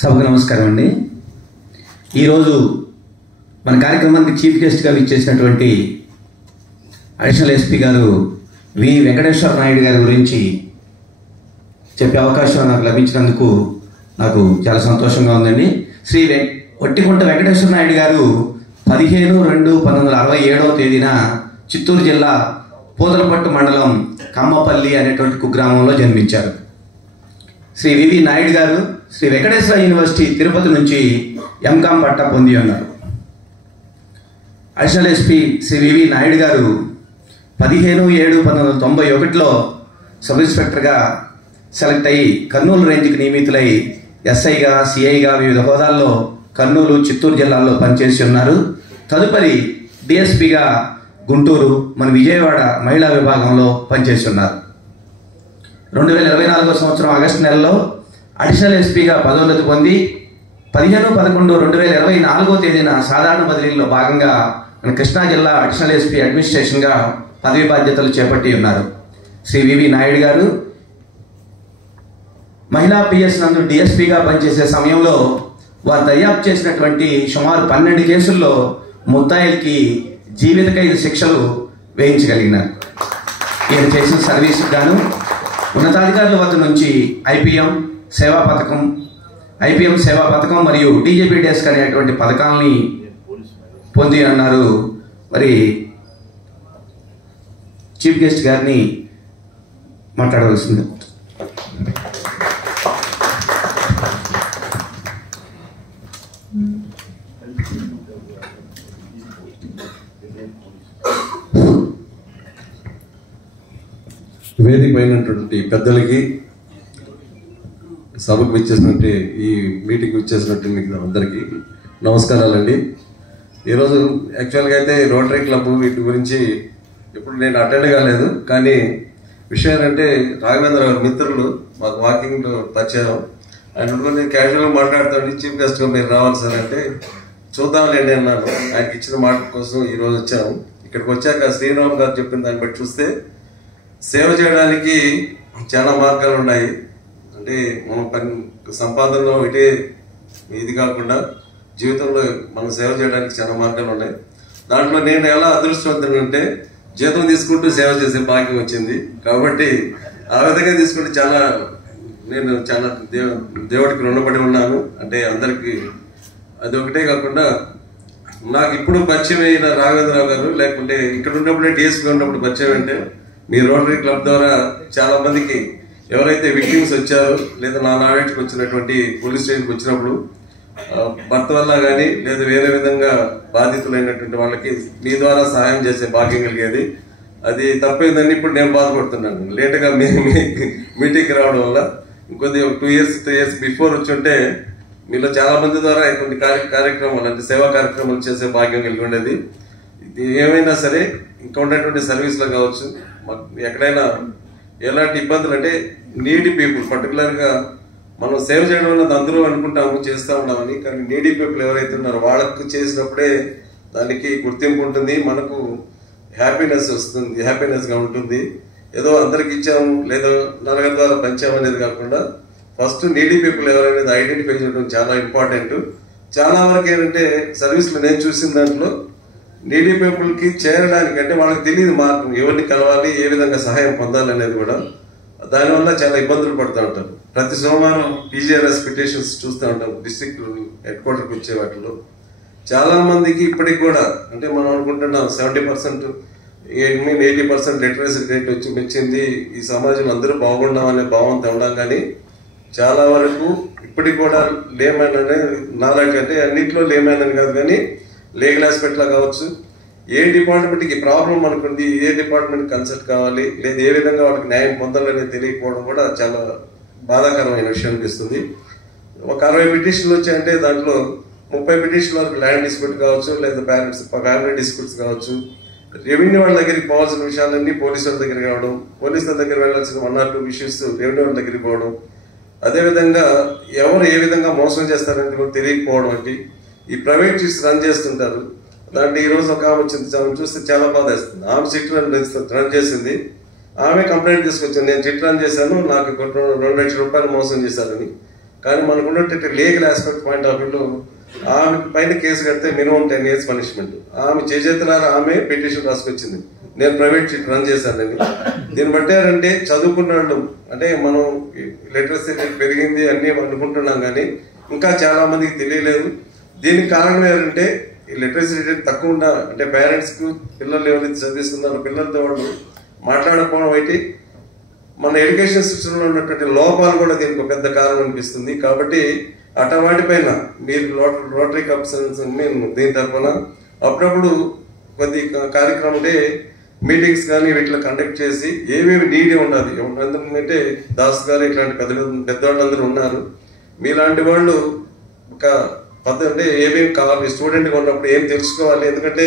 సభకు నమస్కారం అండి. ఈరోజు మన కార్యక్రమానికి చీఫ్ గెస్ట్గా విచ్చేసినటువంటి అడిషనల్ ఎస్పీ గారు వి వెంకటేశ్వర నాయుడు గారి గురించి చెప్పే అవకాశం నాకు లభించినందుకు నాకు చాలా సంతోషంగా ఉందండి. శ్రీ ఒట్టిగుంట వెంకటేశ్వర నాయుడు గారు 15/2/1967 తేదీన చిత్తూరు జిల్లా పూతలపట్టు మండలం కమ్మపల్లి అనేటువంటి కుగ్రామంలో జన్మించారు. శ్రీ వివి నాయుడు గారు శ్రీ వెంకటేశ్వర యూనివర్సిటీ తిరుపతి నుంచి ఎంకామ్ పట్టా పొంది ఉన్నారు. అడిషనల్ ఎస్పీ శ్రీ వివి నాయుడు గారు 15/7/1991 సబ్ ఇన్స్పెక్టర్గా సెలెక్ట్ అయ్యి కర్నూలు రేంజ్కి నియమితులై ఎస్ఐగా సిఐగా వివిధ హోదాల్లో కర్నూలు చిత్తూరు జిల్లాల్లో పనిచేసి ఉన్నారు. తదుపరి డిఎస్పీగా గుంటూరు మన విజయవాడ మహిళా విభాగంలో పనిచేసి ఉన్నారు. 2024 సంవత్సరం ఆగస్టు నెలలో అడిషనల్ ఎస్పీగా పదోన్నతి పొంది 15/11/2024 తేదీన సాధారణ బదిలీలో భాగంగా మన కృష్ణా జిల్లా అడిషనల్ ఎస్పీ అడ్మినిస్ట్రేషన్గా పదవి బాధ్యతలు చేపట్టి ఉన్నారు. శ్రీ వివి నాయుడు గారు మహిళా పిఎస్ నందు డిఎస్పీగా పనిచేసే సమయంలో వారు దర్యాప్తు చేసినటువంటి సుమారు 12 కేసుల్లో ముద్దాయిలకి జీవిత ఖైదు శిక్షలు వేయించగలిగినారు. ఈయన చేసిన సర్వీసుకు గాను ఉన్నతాధికారుల వద్ద నుంచి ఐపీఎం సేవా పథకం మరియు డీజీపీ డెస్క్ అనేటువంటి పథకాలని పొంది అన్నారు. మరి చీఫ్ గెస్ట్ గారిని మాట్లాడవలసింది. వేదిక పైనటువంటి పెద్దలకి, సభకు విచ్చేసినట్టు ఈ మీటింగ్కి విచ్చేసినట్టు మీకు అందరికీ నమస్కారాలండి. ఈరోజు యాక్చువల్గా అయితే రోటరీ క్లబ్ వీటి గురించి ఇప్పుడు నేను అటెండ్ కాలేదు, కానీ విషయం అంటే రాఘవేంద్ర గారు మిత్రులు మాకు వాకింగ్లో పరిచయం. ఆయన నేను క్యాజువల్గా మాట్లాడుతాను, చీఫ్ గెస్ట్గా మీరు రావాలి సార్ అంటే చూద్దాంలేండి అన్నాను. ఆయనకి ఇచ్చిన మాట కోసం ఈరోజు వచ్చాము. ఇక్కడికి వచ్చాక శ్రీరామ్ గారు చెప్పిన దాన్ని బట్టి చూస్తే సేవ చేయడానికి చాలా మార్గాలు ఉన్నాయి. అంటే మనం సంపాదనలో ఇటే ఇది కాకుండా జీవితంలో మనం సేవ చేయడానికి చాలా మార్గాలు ఉన్నాయి. దాంట్లో నేను ఎలా అదృష్టవంతునంటే జీతం తీసుకుంటూ సేవ చేసే భాగ్యం వచ్చింది. కాబట్టి ఆ విధంగా తీసుకుంటే నేను చాలా దేవుడికి రుణపడి ఉన్నాను. అంటే అందరికీ అది ఒకటే కాకుండా నాకు ఇప్పుడు పరిచయం అయిన రాఘవేంద్రరావు గారు, లేకుంటే ఇక్కడ ఉన్నప్పుడే డిఎస్పీ ఉన్నప్పుడు పరిచయం అంటే మీ రోటరీ క్లబ్ ద్వారా చాలా మందికి ఎవరైతే విక్టిమ్స్ వచ్చారో లేదా నా నాలెడ్జ్కి వచ్చినటువంటి పోలీస్ స్టేషన్కి వచ్చినప్పుడు భర్త వల్ల కానీ లేదా వేరే విధంగా బాధితులైనటువంటి వాళ్ళకి మీ ద్వారా సహాయం చేసే భాగ్యం కలిగేది. అది తప్పేదని ఇప్పుడు నేను బాధపడుతున్నాను. లేటుగా మీటింగ్కి రావడం వల్ల ఇంకొద్ది 2 years 3 years బిఫోర్ వచ్చుంటే మీలో చాలా మంది ద్వారా కొన్ని కార్యక్రమాలు అంటే సేవా కార్యక్రమాలు చేసే భాగ్యం కలిగి ఉండేది. ఇది ఏమైనా సరే ఇంకా ఉన్నటువంటి సర్వీస్లో కావచ్చు, ఎక్కడైనా ఎలాంటి ఇబ్బందులు అంటే నీడీ పీపుల్ పర్టికులర్గా మనం సేవ చేయడం అన్నది అందరూ అనుకుంటాము చేస్తూ ఉన్నామని, కానీ నీడీ పీపుల్ ఎవరైతే ఉన్నారో వాళ్ళకు చేసినప్పుడే దానికి గుర్తింపు ఉంటుంది, మనకు హ్యాపీనెస్ వస్తుంది, హ్యాపీనెస్గా ఉంటుంది. ఏదో అందరికి ఇచ్చాము లేదా నలుగురి ద్వారా పంచాము అనేది కాకుండా ఫస్ట్ నీడీ పీపుల్ ఎవరైనా ఐడెంటిఫై చేయడం చాలా ఇంపార్టెంట్. చాలా వరకు ఏంటంటే సర్వీస్లో నేను చూసిన దాంట్లో నీడీ పీపుల్కి చేరడానికి అంటే వాళ్ళకి తెలియదు మార్గం, ఎవరిని కలవాలి, ఏ విధంగా సహాయం పొందాలి అనేది కూడా. దానివల్ల చాలా ఇబ్బందులు పడుతూ ఉంటారు. ప్రతి సోమవారం పీజీఆర్ఎస్ పిటిషన్స్ చూస్తూ ఉంటాం డిస్ట్రిక్ట్ హెడ్ క్వార్టర్కి వచ్చే వాటిలో. చాలా మందికి ఇప్పటికి కూడా అంటే మనం అనుకుంటున్నాం 70% 80% లిటరసీ రేట్ వచ్చింది, ఈ సమాజంలో అందరూ బాగుండామనే భావంతో ఉండాం. కానీ చాలా వరకు ఇప్పటికి కూడా లేమన్ అనే నాలెడ్జ్ అంటే అన్నింటిలో లేమన్ అని కాదు, కానీ లీగల్ ఆస్పెక్ట్లో కావచ్చు, ఏ డిపార్ట్మెంట్కి ప్రాబ్లం అనుకుంది, ఏ డిపార్ట్మెంట్ కన్సల్ట్ కావాలి లేదా ఏ విధంగా వాళ్ళకి న్యాయం పొందాలనేది తెలియకపోవడం కూడా చాలా బాధాకరమైన విషయం అనిపిస్తుంది. ఒక 60 పిటిషన్లు వచ్చాయంటే దాంట్లో 30 పిటిషన్ల వరకు ల్యాండ్ డిస్ప్యూట్ కావచ్చు, లేదా ఫ్యామిలీ డిస్ప్యూట్స్ కావచ్చు. రెవెన్యూ వాళ్ళ దగ్గరికి పోవాల్సిన విషయాలన్నీ పోలీసు వాళ్ళ దగ్గరికి రావడం, పోలీసుల దగ్గర వెళ్ళాల్సిన 1 or 2 ఇష్యూస్ రెవెన్యూ వాళ్ళ దగ్గరికి పోవడం, అదేవిధంగా ఎవరు ఏ విధంగా మోసం చేస్తారని కూడా తెలియకపోవడం. అంటే ఈ ప్రైవేట్ చిట్స్ రన్ చేస్తుంటారు. దాంట్లో ఈరోజు ఒక ఆమె వచ్చింది, చూస్తే చాలా బాధ వేస్తుంది. ఆమె చిట్ రన్ చేసింది, ఆమె కంప్లైంట్ తీసుకొచ్చింది, నేను చిట్ రన్ చేశాను, నాకు 2 లక్షల రూపాయలు మోసం చేశారని. కానీ మనకు ఉన్నట్టు లీగల్ ఆస్పెక్ట్ పాయింట్ ఆఫ్ వ్యూలో ఆమె పైన కేసు కడితే మినిమం 10 years పనిష్మెంట్. ఆమె చేతులారా ఆమె పిటిషన్ రాసుకొచ్చింది, నేను ప్రైవేట్ సీట్ రన్ చేశానని. దీన్ని బట్టారంటే చదువుకున్న వాళ్ళు, అంటే మనం లిటరసీ రేట్ పెరిగింది అన్ని అనుకుంటున్నాం కానీ ఇంకా చాలా మందికి తెలియలేదు. దీనికి కారణం ఏంటంటే ఈ లిటరసీ రేట్ తక్కువ ఉండ, అంటే పేరెంట్స్ కు పిల్లలు ఎవరైతే చదివిస్తున్నారో పిల్లలతో వాళ్ళు మాట్లాడకపోవడం అయితే మన ఎడ్యుకేషన్ సిస్టంలో ఉన్నటువంటి లోపాలు కూడా దీనికి ఒక పెద్ద కారణం అనిపిస్తుంది. కాబట్టి వాటిపైన మీరు రోటరీ క్లబ్స్ మేము దీని తరఫున అప్పుడప్పుడు కొద్ది కార్యక్రమం అంటే మీటింగ్స్ కానీ వీటిలో కండక్ట్ చేసి ఏమేమి నీడే ఉండాలి. ఎందుకంటే దాస్ గారు ఇట్లాంటి పెద్దవాళ్ళందరూ ఉన్నారు, మీలాంటి వాళ్ళు ఒక అంటే ఏమేమి కావాలి స్టూడెంట్గా ఉన్నప్పుడు ఏం తెలుసుకోవాలి, ఎందుకంటే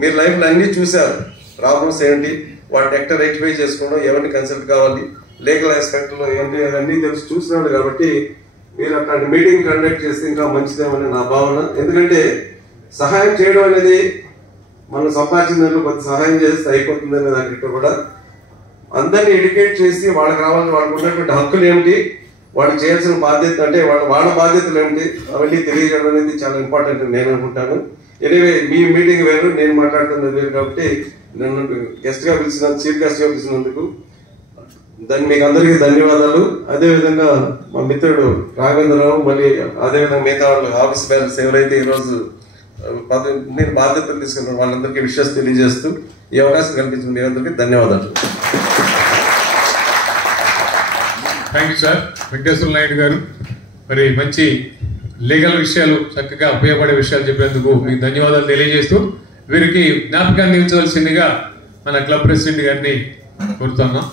మీరు లైఫ్లో అన్నీ చూశారు, ప్రాబ్లమ్స్ ఏంటి, వాటిని ఎక్కడ రెక్టిఫై చేసుకోవడం, ఎవరిని కన్సల్ట్ కావాలి, లీగల్ ఆస్పెక్ట్లో ఏంటి అన్నీ చూస్తున్నాడు. కాబట్టి మీరు అట్లాంటి మీటింగ్ కండక్ట్ చేస్తే ఇంకా మంచిదేమని నా భావన. ఎందుకంటే సహాయం చేయడం అనేది మనం సంపాదించిన దాంట్లో కొంత సహాయం చేస్తే అయిపోతుంది అనే దాంట్లో కూడా అందరినీ ఎడ్యుకేట్ చేసి వాళ్ళకి రావాలని వాళ్ళకు ఉన్నటువంటి హక్కులు ఏమిటి, వాళ్ళు చేయాల్సిన బాధ్యత అంటే వాళ్ళ బాధ్యతలు ఏమిటి అవన్నీ తెలియజేయడం అనేది చాలా ఇంపార్టెంట్ నేను అనుకుంటాను. ఎనివే మీ మీటింగ్ వేరు, నేను మాట్లాడుతున్నది వేరు. కాబట్టి నన్ను గెస్ట్ గా పిలిచినందుకు, చీఫ్ గెస్ట్ గా పిలిచినందుకు మీకు అందరికీ ధన్యవాదాలు. అదేవిధంగా మా మిత్రుడు రాఘవేంద్రరావు, మళ్ళీ అదేవిధంగా మిగతా వాళ్ళు ఆఫీస్ బ్యాలెన్స్ ఎవరైతే ఈరోజు నేను బాధ్యతలు తీసుకున్నాను వాళ్ళందరికీ విషయాలు తెలియజేస్తూ ఈ అవకాశం కల్పించిన మీ అందరికీ ధన్యవాదాలు. Thank you sir. Venkateswara Naidu గారు మరి మంచి లీగల్ విషయాలు చక్కగా ఉపయోగపడే విషయాలు చెప్పేందుకు మీకు ధన్యవాదాలు తెలియజేస్తూ వీరికి జ్ఞాపకాన్ని ఉంచవలసిందిగా మన క్లబ్ ప్రెసిడెంట్ గారిని కోరుతున్నాం.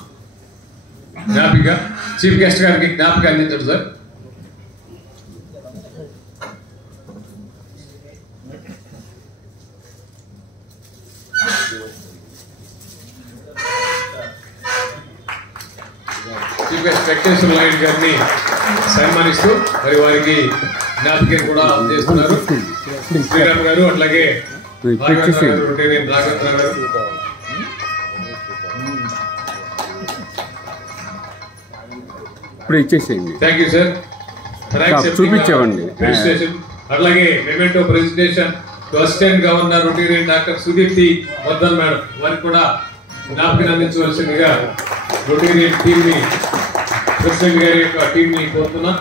జ్ఞాపిక చీఫ్ గెస్ట్ గారికి జ్ఞాపిక అందించండి sir. Chief guest Venkateswara Naidu గారిని సన్మానిస్తూ మరి వారికి జ్ఞాపిక కూడా చేస్తున్నారు శ్రీరామ్ గారు, అట్లాగే రాఘవేంద్ర గారు. ఇప్పుడు ఇచ్చేసేయండి. Thank you sir. చూపించామండి. అట్లాగే memento presentation to assistant governor Rotarian doctor Sudeepti Vardhan madam వారికి కూడా జ్ఞాపకం అందించవలసిందిగా రొటీరియన్ టీమ్ ని, ప్రెసిడెంట్ గారి యొక్క టీం ని కోరుతున్నా.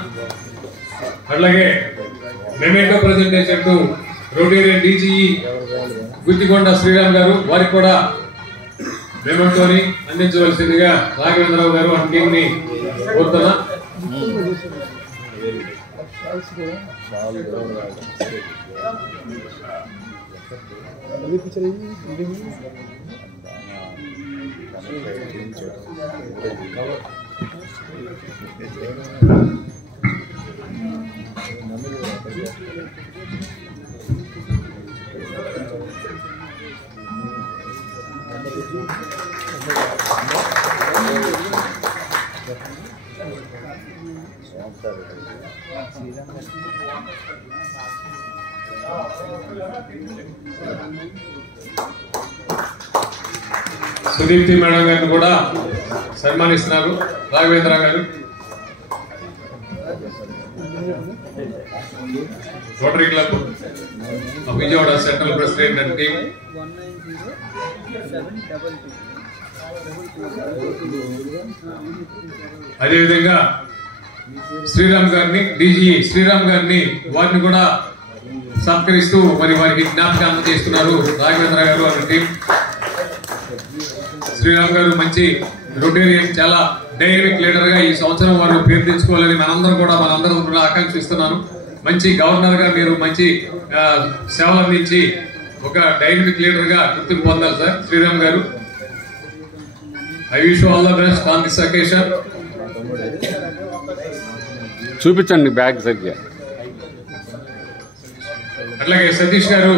అట్లాగే memento presentation to Rotarian DGE Guttikonda Sriram garu వారికి కూడా మెమెంటోని అందించవలసిందిగా రాఘవేంద్రరావు గారు ఆ టీం ని కోరుతున్నా. సుదీప్తి మేడం గారిని కూడా సన్మానిస్తున్నారు రాఘవేంద్ర గారు. Rotary club Vijayawada central president and team. అదేవిధంగా శ్రీరామ్ గారిని, డీజీ శ్రీరామ్ గారిని వారిని కూడా సత్కరిస్తూ మరి వారికి జ్ఞాపకం అందజేస్తున్నారు రాఘవేంద్ర గారు వారి టీం. శ్రీరామ్ గారు మంచి రొటేరియన్, చాలా డైనమిక్ లీడర్ గా ఈ సంవత్సరం వారు పేరు తెచ్చుకోవాలని మనందరూ కూడా ఆకాంక్షిస్తున్నాను. మంచి గవర్నర్ గా మీరు మంచి సేవలు అందించి ఒక డైనమిక్ లీడర్ గా గుర్తింపు పొందాలి సార్ శ్రీరామ్ గారు. I wish all the best on this occasion. చూపించండి బ్యాగ్ సరిగ్గా. అట్లాగే సతీష్ గారు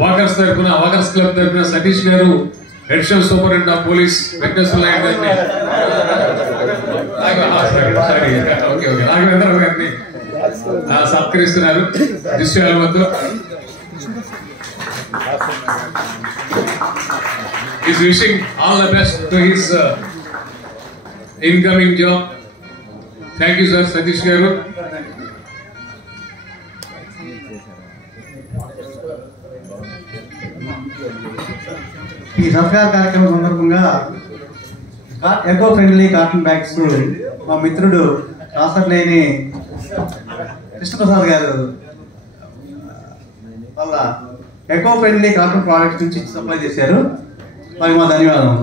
వాకర్స్ క్లబ్ తరఫున సతీష్ గారు additional superintendent of police Venkateswara Naidu గారిని, రాఘవేంద్ర గారిని సత్కరిస్తున్నారు దృశ్యాల వద్ద. Is wishing all the best to his incoming job. Thank you sir Satish గారు. ఈ సత్కార కార్యక్రమం సందర్భంగా ఎకో ఫ్రెండ్లీ కాటన్ బ్యాగ్స్ మా మిత్రుడు రాసర్లేని కృష్ణప్రసాద్ గారు వాళ్ళ ఎకో ఫ్రెండ్లీ కాటన్ ప్రోడక్ట్స్ నుంచి సప్లై చేశారు. వారికి మా ధన్యవాదాలు.